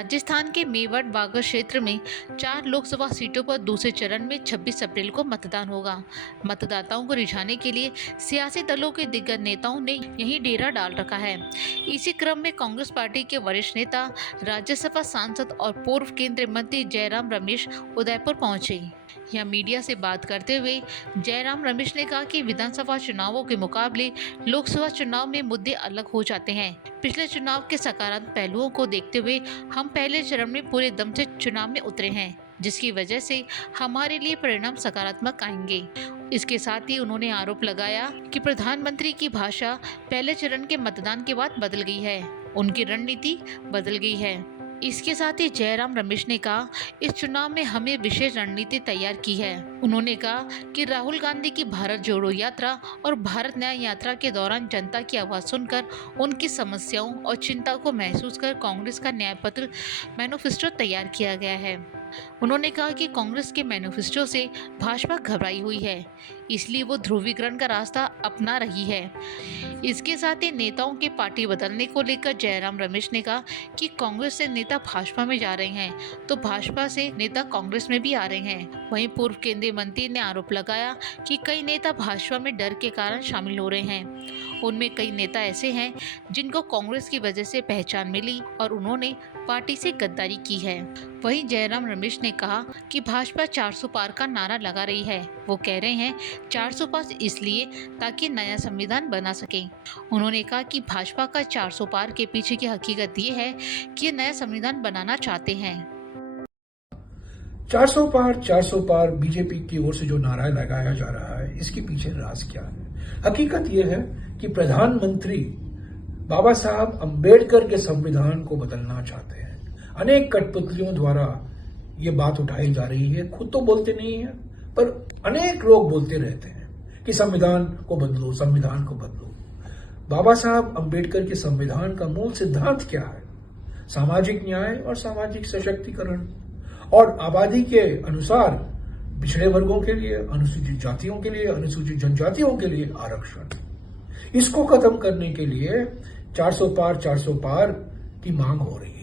राजस्थान के मेवाड़ बागर क्षेत्र में 4 लोकसभा सीटों पर दूसरे चरण में 26 अप्रैल को मतदान होगा। मतदाताओं को रिझाने के लिए सियासी दलों के दिग्गज नेताओं ने यहीं डेरा डाल रखा है। इसी क्रम में कांग्रेस पार्टी के वरिष्ठ नेता, राज्यसभा सांसद और पूर्व केंद्रीय मंत्री जयराम रमेश उदयपुर पहुंचे। यह मीडिया से बात करते हुए जयराम रमेश ने कहा कि विधानसभा चुनावों के मुकाबले लोकसभा चुनाव में मुद्दे अलग हो जाते हैं। पिछले चुनाव के सकारात्मक पहलुओं को देखते हुए हम पहले चरण में पूरे दम से चुनाव में उतरे हैं, जिसकी वजह से हमारे लिए परिणाम सकारात्मक आएंगे। इसके साथ ही उन्होंने आरोप लगाया कि प्रधानमंत्री की भाषा पहले चरण के मतदान के बाद बदल गई है, उनकी रणनीति बदल गई है। इसके साथ ही जयराम रमेश ने कहा, इस चुनाव में हमें विशेष रणनीति तैयार की है। उन्होंने कहा कि राहुल गांधी की भारत जोड़ो यात्रा और भारत न्याय यात्रा के दौरान जनता की आवाज़ सुनकर उनकी समस्याओं और चिंता को महसूस कर कांग्रेस का न्याय पत्र मैनिफेस्टो तैयार किया गया है। उन्होंने कहा कि कांग्रेस के मैनिफेस्टो से भाजपा घबराई हुई है, इसलिए वो ध्रुवीकरण का रास्ता अपना रही है। इसके साथ ही नेताओं के पार्टी बदलने को लेकर जयराम रमेश ने कहा कि कांग्रेस से नेता भाजपा में जा रहे हैं तो भाजपा से नेता कांग्रेस में भी आ रहे हैं। वहीं पूर्व केंद्रीय मंत्री ने आरोप लगाया कि कई नेता भाजपा में डर के कारण शामिल हो रहे हैं। उनमें कई नेता ऐसे हैं जिनको कांग्रेस की वजह से पहचान मिली और उन्होंने पार्टी से गद्दारी की है। वहीं जयराम रमेश ने कहा कि भाजपा 400 पार का नारा लगा रही है। वो कह रहे हैं 400 पार इसलिए ताकि नया संविधान बना सके। उन्होंने कहा कि भाजपा का 400 पार के पीछे की हकीकत ये है कि नया संविधान बनाना चाहते हैं। 400 पार बीजेपी की ओर से जो नारा लगाया जा रहा है, इसके पीछे राज क्या है? हकीकत यह है कि प्रधानमंत्री बाबा साहब अंबेडकर के संविधान को बदलना चाहते हैं। अनेक कठपुतलियों द्वारा ये बात उठाई जा रही है। खुद तो बोलते नहीं है, पर अनेक लोग बोलते रहते हैं कि संविधान को बदलो, संविधान को बदलो। बाबा साहब अंबेडकर के संविधान का मूल सिद्धांत क्या है? सामाजिक न्याय और सामाजिक सशक्तिकरण और आबादी के अनुसार पिछड़े वर्गों के लिए, अनुसूचित जातियों के लिए, अनुसूचित जनजातियों के लिए आरक्षण। इसको खत्म करने के लिए 400 पार की मांग हो रही है।